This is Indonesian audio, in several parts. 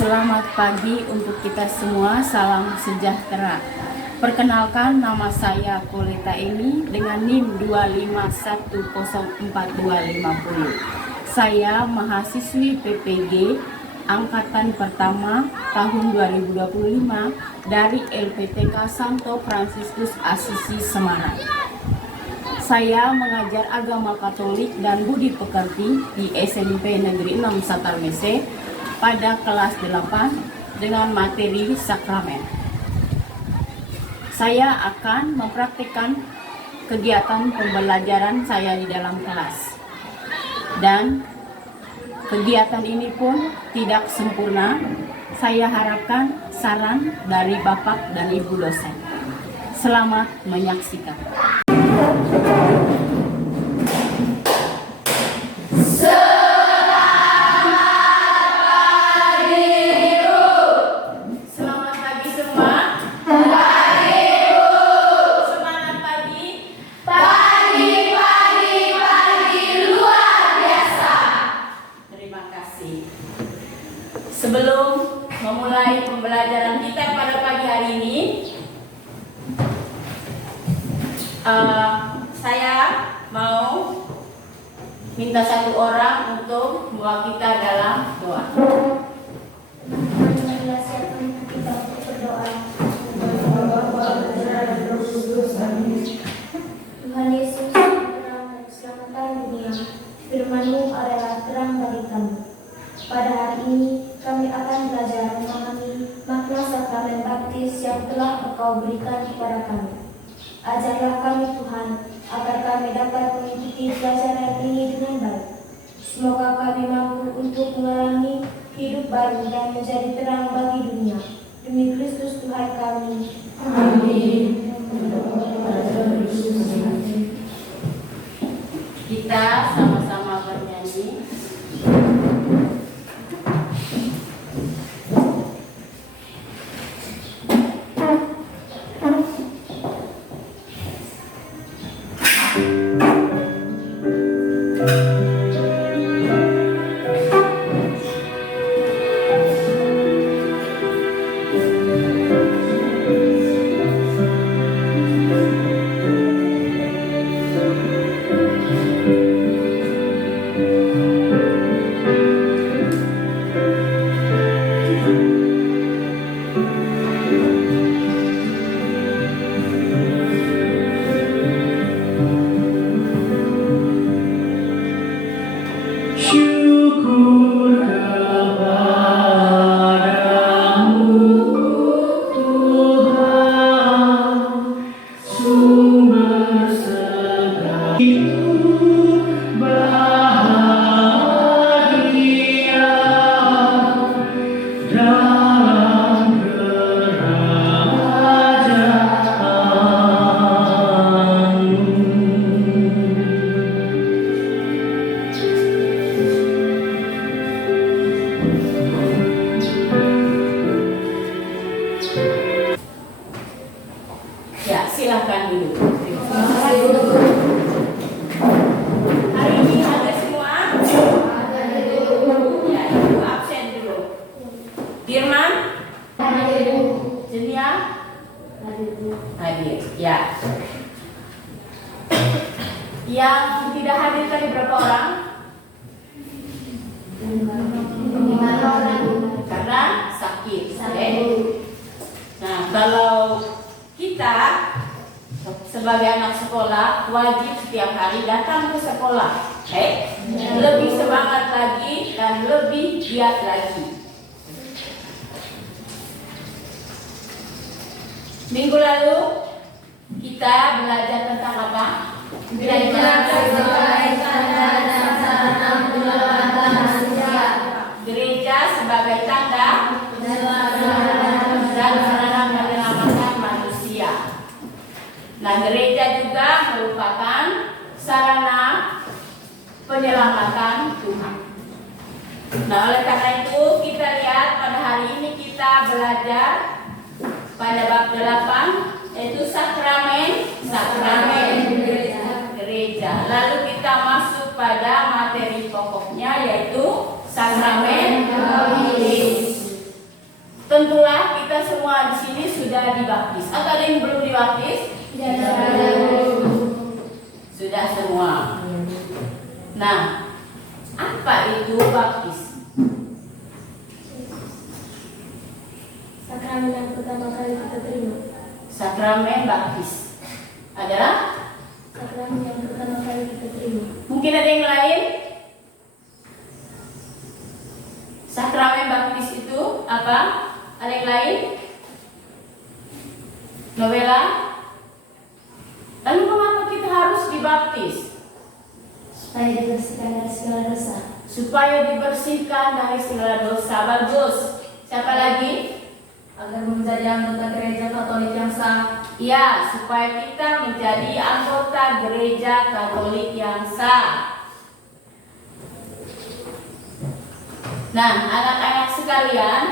Selamat pagi untuk kita semua, salam sejahtera. Perkenalkan, nama saya Koleta Emi dengan NIM 2510450. Saya mahasiswi PPG Angkatan Pertama tahun 2025 dari LPTK Santo Fransiskus Asisi Semarang. Saya mengajar agama Katolik dan budi pekerti di SMP Negeri 6 Satarmese pada kelas 8 dengan materi sakramen. Saya akan mempraktikkan kegiatan pembelajaran saya di dalam kelas. Dan kegiatan ini pun tidak sempurna. Saya harapkan saran dari Bapak dan Ibu dosen. Selamat menyaksikan. Sebelum memulai pembelajaran kita pada pagi hari ini, saya mau minta satu orang untuk membawa kita dalam doa. Tuhan Yesus, terang dan keselamatan dunia, firman-Mu adalah terang bagi kami. Pada hari ini, kami akan belajar memahami makna sakramen baptis yang telah Engkau berikan kepada kami. Ajarlah kami Tuhan, agar kami dapat mengikuti pelajaran ini dengan baik. Semoga kami mampu untuk mengalami hidup baru dan menjadi terang bagi dunia. Demi Kristus Tuhan kami. Amin. Kita sama-sama bernyanyi. Ya, silakan dulu. Hari ini ada semua? Ya, Ibu absen dulu. Dirman? Jenia? Hadir. Ya. Yang tidak hadir tadi berapa orang? 5 orang. Karena sakit. Nah, kalau kita sebagai anak sekolah wajib setiap hari datang ke sekolah. Lebih semangat lagi dan lebih giat lagi. Minggu lalu kita belajar tentang apa? Gereja sebagai tanda dan sarana menyelamatkan manusia. Nah, gereja juga merupakan sarana penyelamatan Tuhan. Nah, oleh karena itu kita lihat pada hari ini kita belajar pada bab 8, yaitu sakramen gereja. Lalu kita masuk pada materi pokoknya, yaitu sakramen baptis. Tentulah kita semua di sini sudah dibaptis. Atau ada yang belum dibaptis? Sudah semua. Nah, apa itu baptis? Sakramen yang pertama kali kita terima. Sakramen baptis adalah Sakramen yang pertama kali kita terima. mungkin ada yang lain? Sakramen baptis itu apa? Ada yang lain? Novela? Lalu mengapa kita harus dibaptis? Supaya dibersihkan dari segala dosa. Supaya dibersihkan dari segala dosa. Bagus. Siapa lagi? Agar menjadi anggota gereja Katolik yang sah. Ya, supaya kita menjadi anggota gereja Katolik yang sah. Nah, anak-anak sekalian,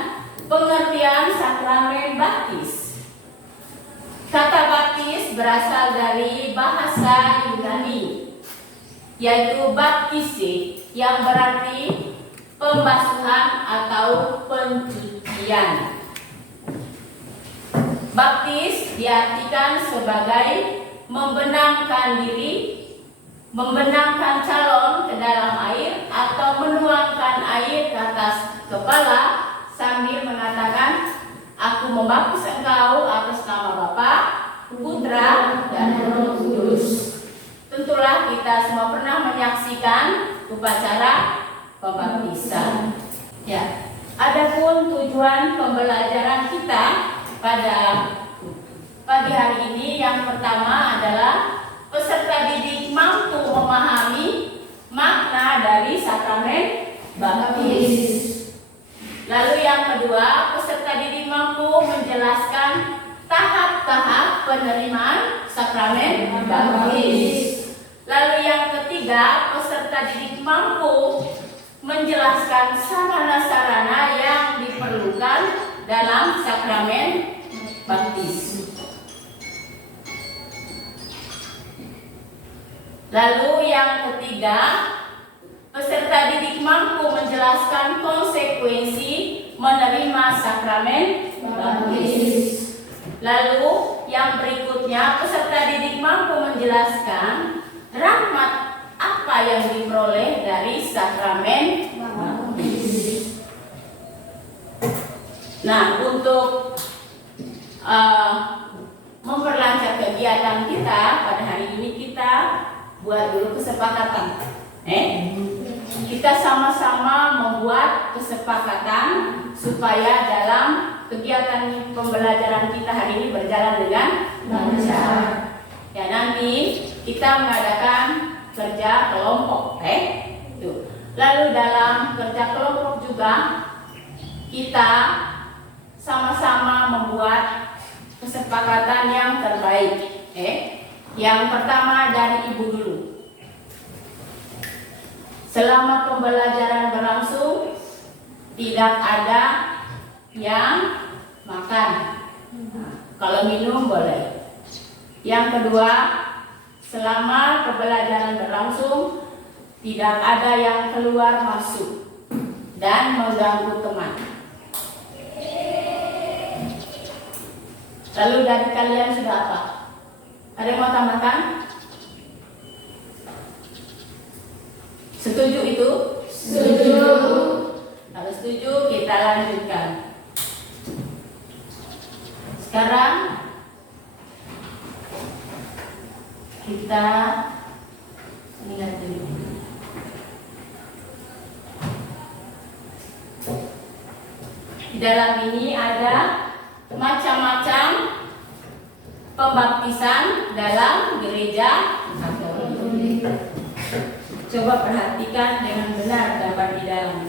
pengertian sakramen baptis. Kata baptis berasal dari bahasa Yunani, yaitu baptise, yang berarti pembasuhan atau pencucian. Baptis diartikan sebagai membenamkan diri, membenamkan calon ke dalam air atau menuangkan air ke atas kepala sambil mengatakan, aku membaptis engkau atas nama Bapa, Putra, dan Roh Kudus. Tentulah kita semua pernah menyaksikan upacara pembaptisan. Ya. Adapun tujuan pembelajaran kita pada pagi hari ini, yang pertama adalah peserta didik mampu memahami makna dari sakramen baptis. Lalu yang kedua, peserta didik mampu menjelaskan tahap-tahap penerimaan sakramen baptis. Lalu yang ketiga, peserta didik mampu menjelaskan sarana-sarana yang diperlukan dalam sakramen baptis. Lalu yang ketiga, peserta didik mampu menjelaskan konsekuensi menerima sakramen baptis. Lalu yang berikutnya, peserta didik mampu menjelaskan rahmat apa yang diperoleh dari sakramen baptis. Nah, untuk memperlancar kegiatan kita pada hari ini, kita buat dulu kesepakatan. Kita sama-sama membuat kesepakatan supaya dalam kegiatan pembelajaran kita hari ini berjalan dengan lancar. Ya, nanti kita mengadakan kerja kelompok. Lalu dalam kerja kelompok juga kita sama-sama membuat kesepakatan yang terbaik. Yang pertama dari ibu dulu. Selama pembelajaran berlangsung, tidak ada yang makan. Kalau minum boleh. Yang kedua, selama pembelajaran berlangsung, tidak ada yang keluar masuk dan mengganggu teman. Lalu dari kalian sudah apa? Ada yang mau tambahkan? Setuju itu? Setuju. Kalau setuju, kita lanjutkan. Sekarang kita lihat dulu. Di dalam ini ada macam-macam pembaptisan dalam gereja Katolik. Coba perhatikan dengan benar gambar di dalam.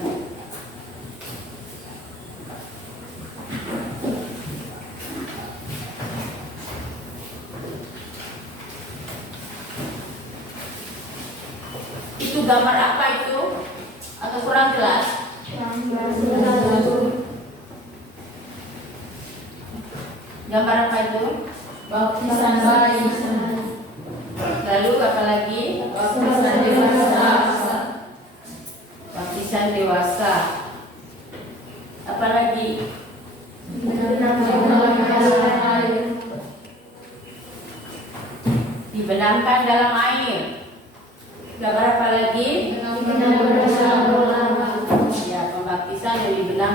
Itu gambar apa itu? Atau kurang jelas? Gambar apa itu? Baptisan bayi. Lalu apa lagi? Baptisan dewasa. Baptisan dewasa. Apa lagi?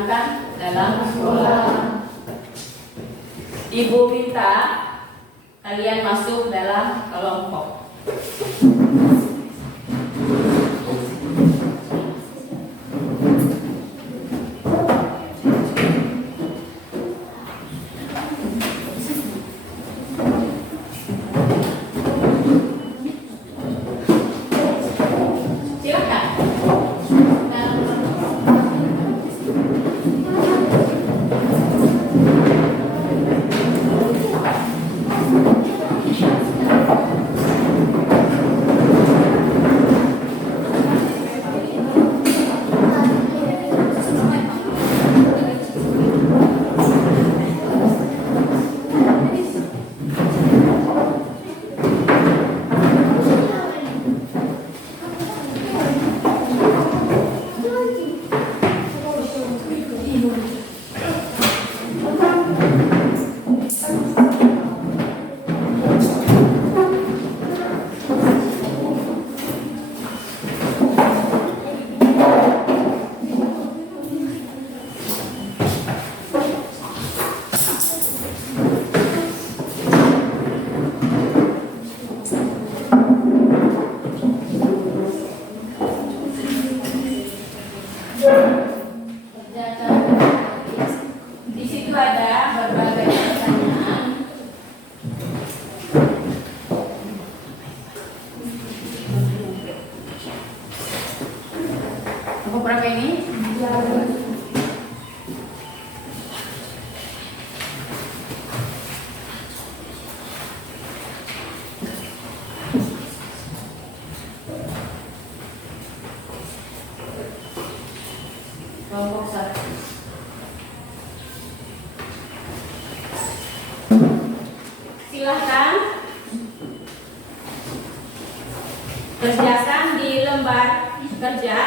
digunakan dalam sekolah. Ibu minta kalian masuk dalam kelompok. Silakan. Di situ ada berbagai pertanyaan. Apa berapa ini? Kelompok 1. Silahkan kerjakan di lembar kerja.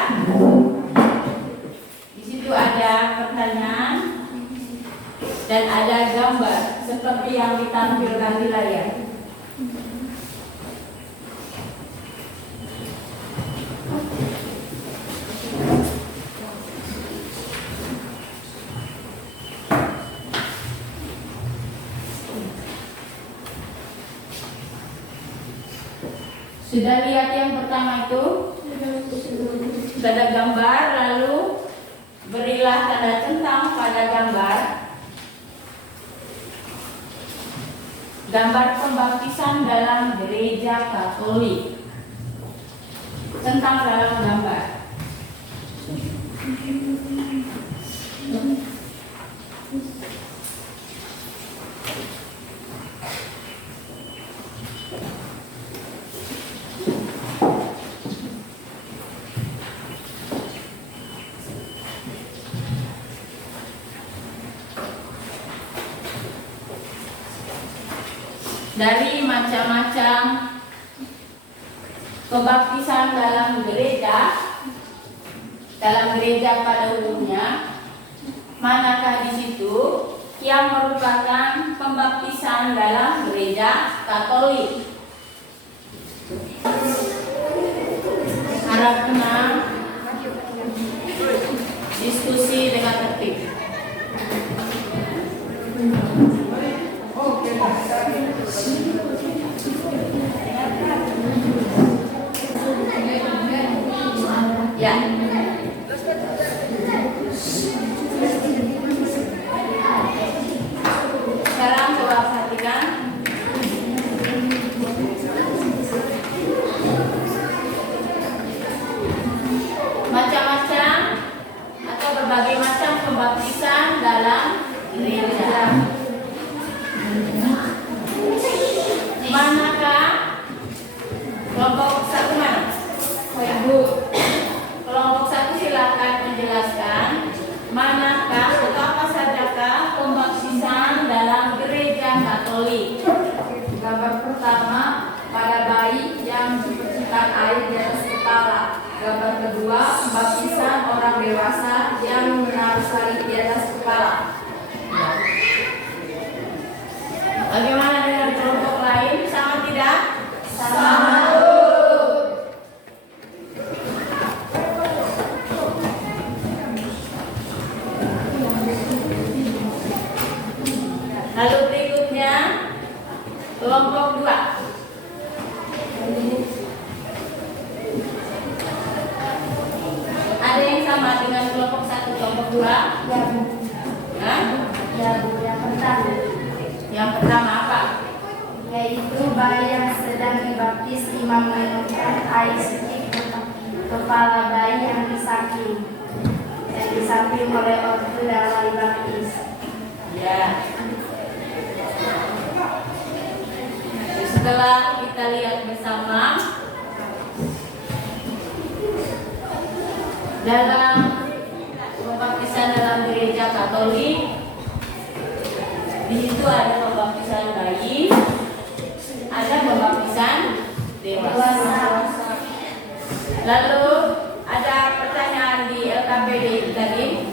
Di situ ada pertanyaan dan ada gambar seperti yang ditampilkan di layar. Sudah lihat yang pertama itu? Sudah ada gambar, lalu berilah tanda centang pada gambar. Gambar pembaptisan dalam gereja Katolik. Centang dalam gambar. Dari macam-macam pembaptisan dalam gereja pada umumnya, manakah di situ yang merupakan pembaptisan dalam gereja Katolik? Harap tenang, diskusi dengan tertib. Ya. Sekarang coba perhatikan. Macam-macam atau berbagai macam pembaptisan dalam gereja. Manakah kelompok 1 mana? Oh, Ibu. Kelompok 1 silakan menjelaskan manakah atau apa sajakah pembaptisan dalam gereja Katolik. Gambar pertama pada bayi yang dipercikan air di atas kepala. Gambar kedua pembaptisan orang dewasa yang menaruh salib di atas kepala. Bagaimana dengan kelompok lain? Sama tidak? Sama. Lalu berikutnya kelompok 2. Ada yang sama dengan kelompok 1, kelompok 2? Ya Bu. Hah? Ya Bu, yang pertama. Yang pertama apa? Yaitu bayi yang sedang dibaptis, imam menurunkan air suci ke kepala bayi yang disamping oleh ortu dan wali baptis. Ya. Setelah kita lihat bersama dalam pembaptisan dalam gereja Katolik, di situ ada pembaptisan bayi, ada pembaptisan dewasa. Lalu ada pertanyaan di LKPD itu tadi.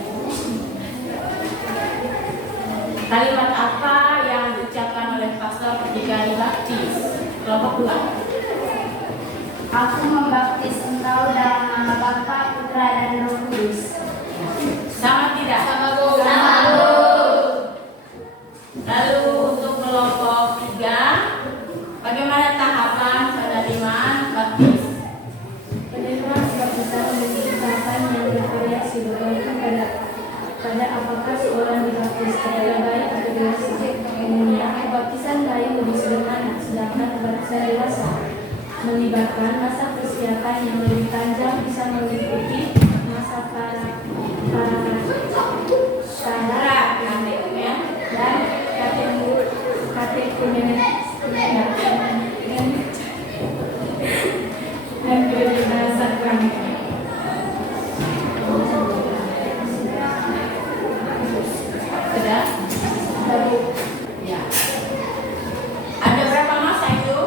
Kalimat apa yang diucapkan oleh pastor ketika dibaptis? Kelompok 2. Aku membaptis engkau dalam nama Bapa, Putra, dan Roh Kudus. Sama tidak? Sama Bu. Sama Bu. Lalu untuk kelompok 3, bagaimana tahapan penerimaan baptis? Penerimaan baptisan memiliki tahapan yang bervariasi bergantung pada apakah seorang dibaptis kepada bayi atau dewasa. Umumnya, baptisan bayi lebih sederhana, sedangkan baptisan dewasa melibatkan masa persiapan yang lebih panjang, bisa meliputi masa dan katekumenen dan kebenaran sakramen. Sudah? Ya. Ada berapa masa itu?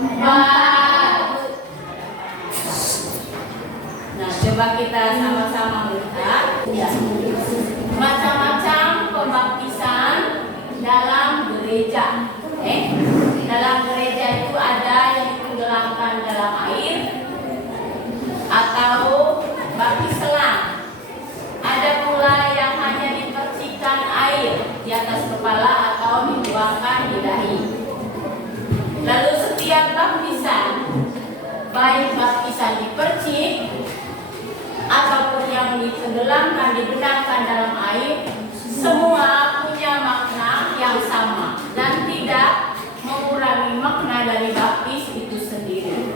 4. Nah, coba kita sama-sama melihat. Ya. Macam-macam pembaptisan dalam gereja. Dalam gereja itu ada yang ditenggelamkan dalam air atau baptis selang. Ada pula yang hanya dipercikan air di atas kepala atau dituangkan di dahi. Lalu setiap baptisan, baik baptisan dipercik ataupun yang ditenggelamkan, dibenamkan dalam air, semua punya makna yang sama dan tidak mengurangi makna dari baptis itu sendiri.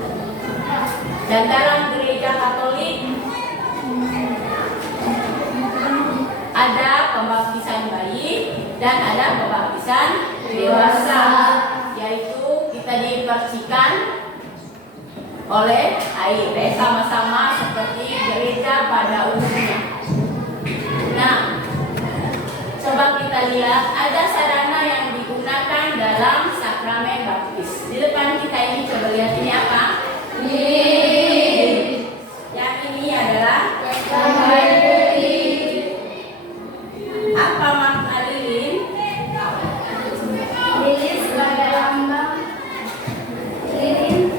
Dan dalam gereja Katolik ada pembaptisan bayi dan ada pembaptisan dewasa, yaitu kita dipercikan oleh air, sama-sama seperti gereja pada umumnya. Nah, coba kita lihat ada sarana yang digunakan dalam sakramen baptis. Di depan kita ini, coba lihat ini apa? Yang ini adalah apa makna lilin? Lilin sebagai lambang lilin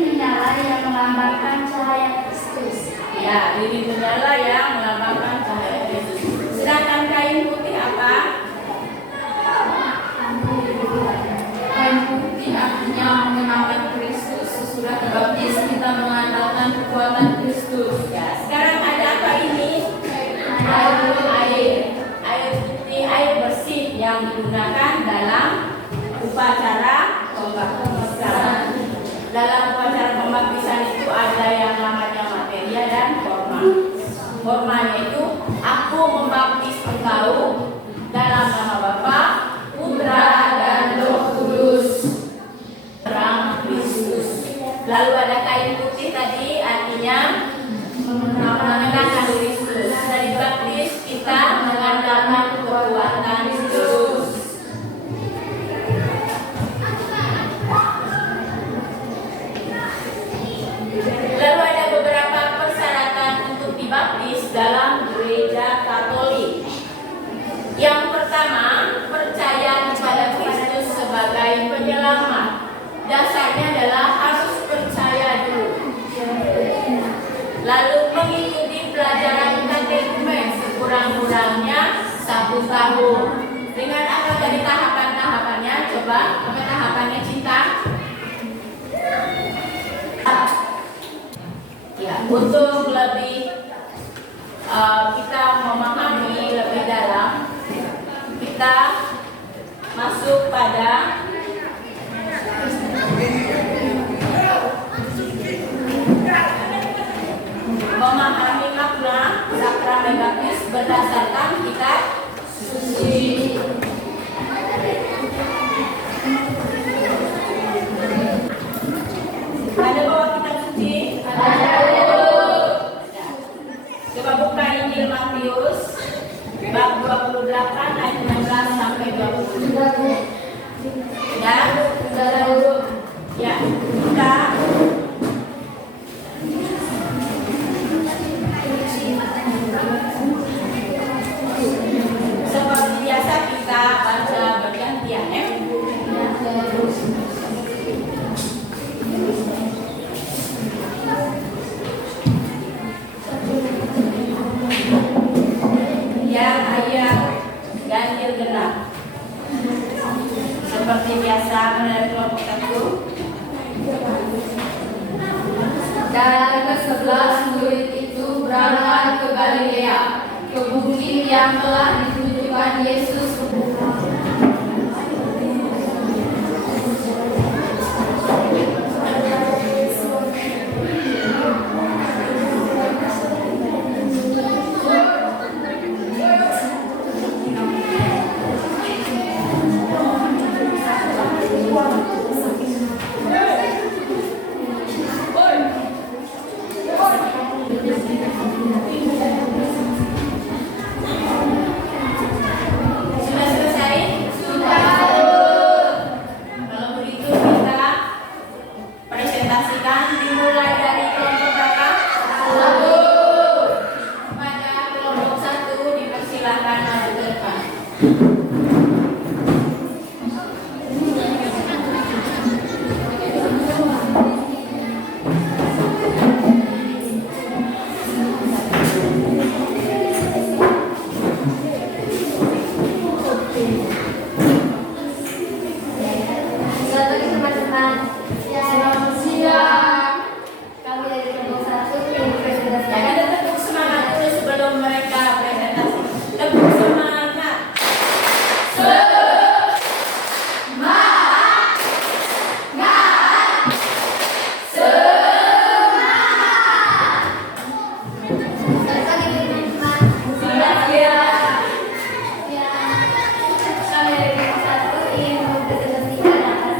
menyala yang melambangkan cahaya Kristus. Ya, lilin menyala yang melambangkan cahaya Kristus. Sedangkan kain putih apa? Kain putih artinya mengenalkan Kristus. Sesudah dibaptis kita mengandalkan kekuatan Kristus. Ya, sekarang ada apa ini? Air putih, air bersih yang digunakan dalam upacara pembaptisan. Dalam upacara pembaptisan itu ada yang namanya materia dan forma. Formanya itu aku membaptis engkau dalam nama Bapa, Putra, dan Roh Kudus. Terang Kristus. Lalu ada kain putih tadi, artinya mengenalkan Kristus. Dari baptis kita mengandalkan kekuatan Kristus. Lalu ada beberapa persyaratan untuk dibaptis dalam gereja Katolik. Yang pertama, percaya kepada Kristus sebagai penyelamat. Dasarnya adalah harus percaya dulu. Lalu mengikuti pelajaran katekumen sekurang-kurangnya 1 tahun. Dengan apa dari tahapan-tahapannya? Coba, apa tahapannya Cinta? Ya, untuk lebih kita memahami lebih dalam, kita masuk pada memahami makna sakramen baptis berdasarkan kitab suci. Ada bawa kitab suci? Ada. Coba buka Injil Matius bab 28 ayat 16 sampai 20. Ya, ya, buka. Seperti biasa kita baca bergantian ya. Yang ayat ganjil genap. Seperti biasa pada kelompok 1. Dan ke-11 murid itu berangkat ke Galilea, ke bukit yang telah ditunjukkan Yesus. Sudah selesai? Sudah. Kalau begitu kita presentasikan dimulai dari kelompok berapa? 1. Pada kelompok 1 dipersilakan maju ke depan. Selamat pagi teman-teman. Selamat siang. Kami dari kelompok 1 ingin presentasi. Jangan ada tepuk semangat dulu sebelum mereka presentasi. Tepuk semangat. Selamat pagi teman-teman. Siap. Ya, kami dari kelompok 1 ingin mempresentasikan atas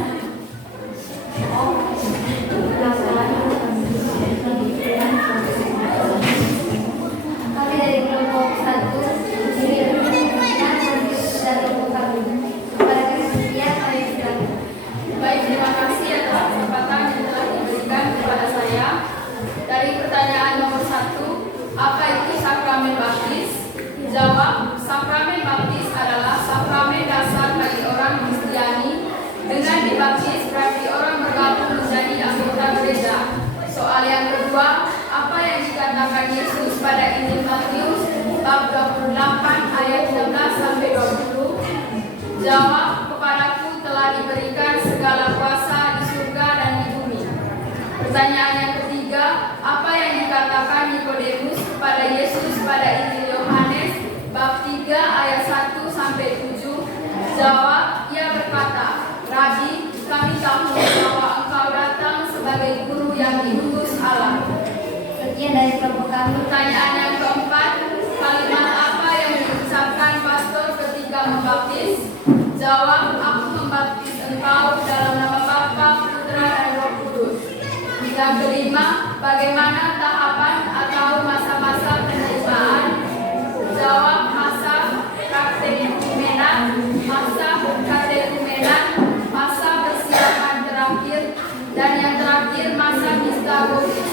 kami dari kelompok 1 ingin mempresentasikan dari kelompok kami. Pada kesempatan kami silakan. Baik, terima kasih atas kesempatan yang telah diberikan kepada saya. Dari pertanyaan nomor 1, apa itu sakramen baptis? Jawab, sakramen baptis adalah sakramen dasar bagi orang Kristiani. Dengan dibaptis berarti orang bergabung menjadi anggota gereja. Soal yang kedua, apa yang dikatakan Yesus pada Injil Matius bab 28 ayat 16 sampai 20? Jawab, kepadaku telah diberikan segala kuasa di surga dan di bumi. Pertanyaan yang ketiga, apa yang dikatakan Nikodemus kepada Yesus pada Injil Yohanes bab 3 ayat 1 sampai 7? Jawab, ia berkata, Rabi, kami tahu bahwa engkau datang sebagai guru yang diutus Allah. Sekian dari kelompok kami. Pertanyaan yang keempat, kalimat apa yang diucapkan pastor ketika membaptis? Jawab, aku membaptis engkau dalam nama Bapa, Putra, dan Roh Kudus. Yang kelima, bagaimana tahapan atau masa-masa penerimaan? Jawab, masa katekumenan, masa katekumenan, masa persiapan terakhir, dan yang terakhir masa mistagogi.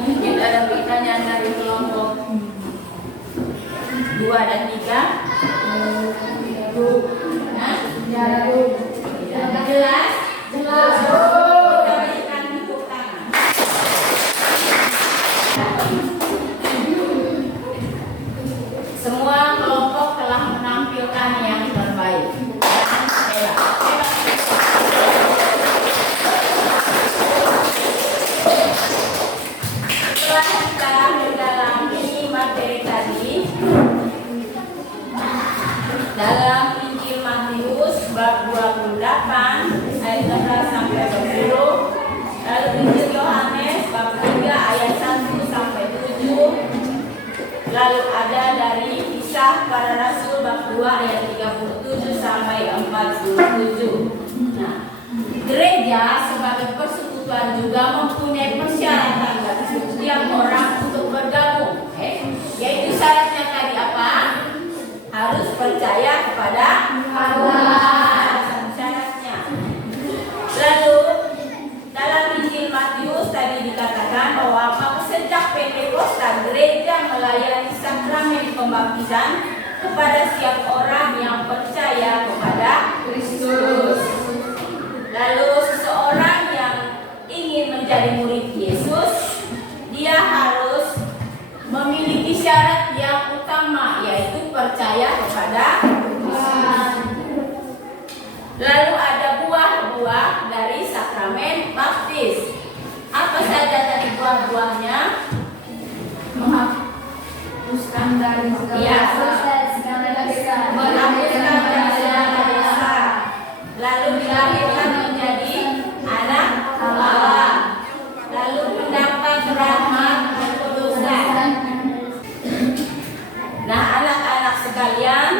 Mungkin ada pertanyaan dari kelompok 2 dan 3. Nah, jelas? Jelas. Kita berikan tepuk tangan. Semua kelompok telah menampilkan yang Dalam Injil Matius bab 28 ayat 16 sampai 20, lalu Injil Yohanes bab 3 ayat 1 sampai 7, lalu ada dari Kisah Para Rasul bab 2 ayat 37 sampai 47. Nah, gereja sebagai persekutuan juga mempunyai persyaratan bagi setiap orang untuk bergabung, yaitu syaratnya tadi apa? Harus percaya kepada Allah. Syaratnya. Lalu dalam Injil Matius tadi dikatakan bahwa sejak Pentakosta gereja melayani sakramen pembaptisan kepada setiap orang yang percaya kepada Kristus. Lalu seseorang yang ingin menjadi murid Yesus, dia harus memiliki syarat yang utama, yaitu percaya kepada Tuhan. Lalu ada buah-buah dari sakramen baptis. Apa saja tadi buah-buahnya? Menghapuskan dari segala dosa, Menghapuskan dari segala dosa. Lalu dilahirkan menjadi anak Allah. Lalu mendapat rahmat dan kekudusan. Nah, anak-anak sekalian,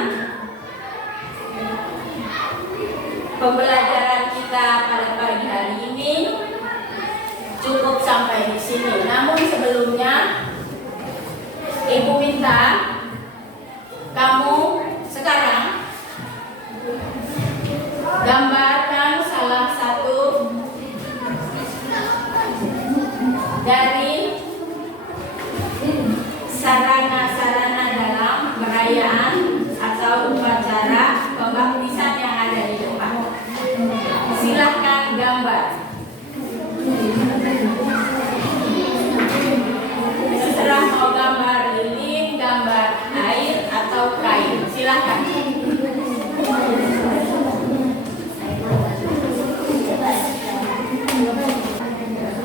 pembelajaran kita pada pagi hari ini cukup sampai di sini. Namun sebelumnya, Ibu minta kamu sekarang gambarkan salah satu dari sarana-sarana dalam perayaan atau upacara pembaptisan yang ada di depan. Silahkan gambar. Terserah mau gambar lilin, gambar air atau kain. Silahkan.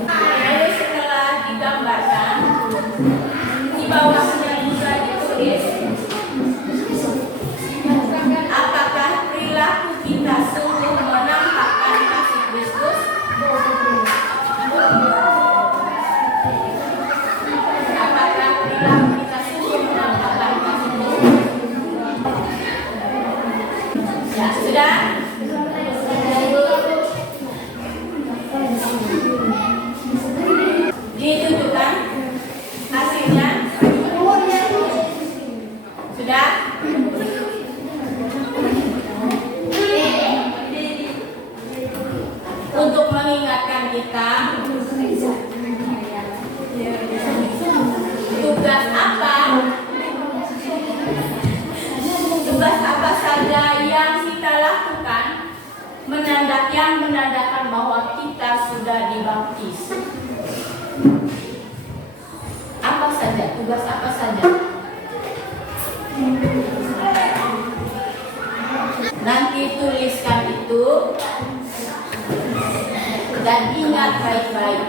Lalu setelah digambarkan, di bawahnya juga ditulis apakah perilaku kita sungguh menampakkan kasih Kristus? Apakah perilaku kita sungguh menampakkan kasih Kristus? Ya, sudah? Ditunjukkan hasilnya? Sudah? Untuk mengingatkan kita, tugas apa saja yang kita lakukan yang menandakan bahwa kita sudah dibaptis. Apa saja, tugas apa saja? Nanti tuliskan itu dan ingat baik-baik,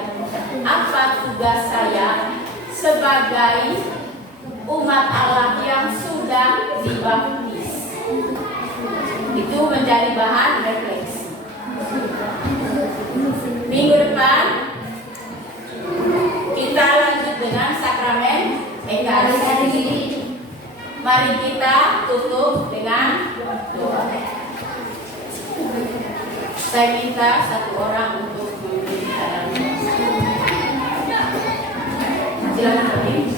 apa tugas saya sebagai umat Allah yang sudah dibaptis. Itu menjadi bahan refleksi. Minggu depan kita lanjut dengan sakramen Ekaristi. Mari kita tutup dengan doa. Saya minta satu orang untuk memberi salam. Silakan.